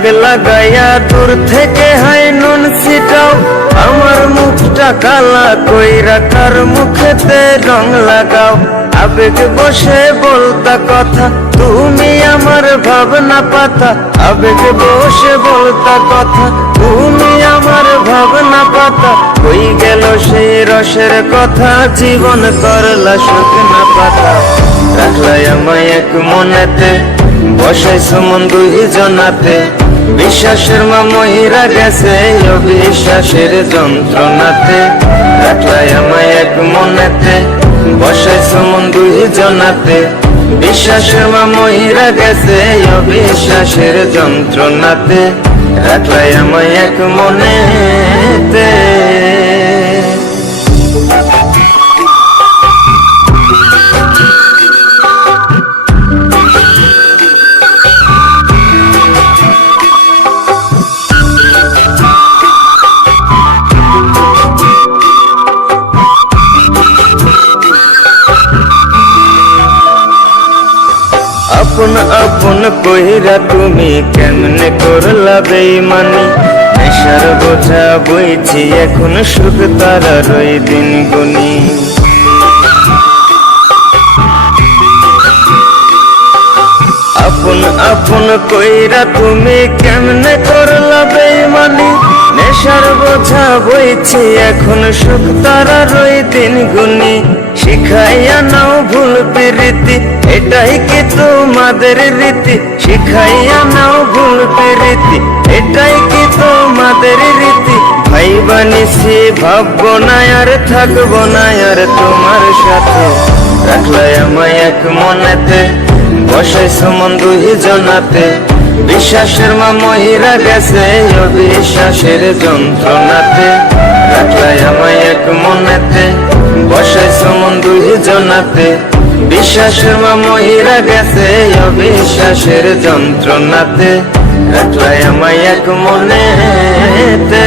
লাগাইয়া দূর থেকে হাই নুন ছিটাও। আমার মুখটা কালা কইরা কার মুখেতে রং লাগাও। আবেগ বসে বলতা কথা, তুমি আমার ভাবনা পাতা। আবেগ বসে বলতা কথা, তুমি আমার ভাবনা পাতা। কই গেল সেই রসের কথা, জীবন করলা শুকনা পাতা। রাখলাই আমায় এক মনেতে বসাইছো মন দুই জনাতে বিশ্বাসের মা মহিরা গেছে অবিশ্বাসের যন্ত্রণাতে। রাখলাই আমায় এক মনেতে বসাইছো মন দুই জনাতে বিশ্বাসের মা মহিরা গেছে অবিশ্বাসের যন্ত্রণাতে। রাখলাই আমায় এক মনেতে আপন আপন কইরা তুমি কেমনে করলা বেইমানি? নেশার বোঝা বইছি, এখন সুখ তারা রই দিন গুনি আপন আপন কইরা তুমি কেমনে করলা বেইমানি? নেশার বোঝা বইছি, এখন সুখ তারা রই দিন গুনি শিখাইয়া নাও ভুল প্রীতি, এটাই কি তোমাদের রীতি? শিখাইয়া নাও ভুল প্রীতি, এটাই কি তোমাদের রীতি? ভাই বানিসি, ভাববো না আর থাকব না আর তোমার সাথে। রাখলাই আমায় এক মনেতে, বসাইছো মন দুই জনাতে। বিশ্বাসের মা মহিরা গেছে অবিশ্বাসের যন্ত্রণাতে। রাখলাই আমায় এক মনেতে বসাইছো মন দুই জনাতে বিশ্বাস মা মহিরা গেছে অবিশ্বাসের যন্ত্রণাতে রাখলাই আমায় এক মনেতে।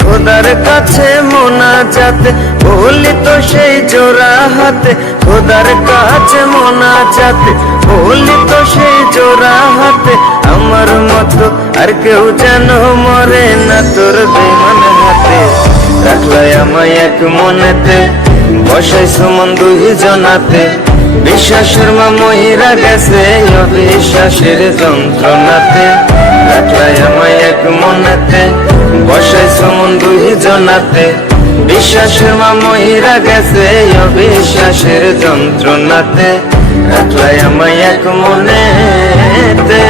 খোদার কাছে মোনা যাতে বলি তো সেই জোড়া হাতে। খোদার কাছে মোনা যাতে বলি তো সেই জোড়া হাতে। আমার মতো আর কেউ যেন মরে না তোর বেমান হাতে। রাখলাই আমায় এক মনেতে, বসাই মন দুই জনাতে বিশ্বাসের মা মহিরা গেছে অবিশ্বাসের যন্ত্রণাতে। রাখলাই বসাইছো মন দুই জনাতে। বিশ্বাসের মা মহিরা গেছে অবিশ্বাসের যন্ত্রণাতে। রাখলাই আমায় এক মনেতে।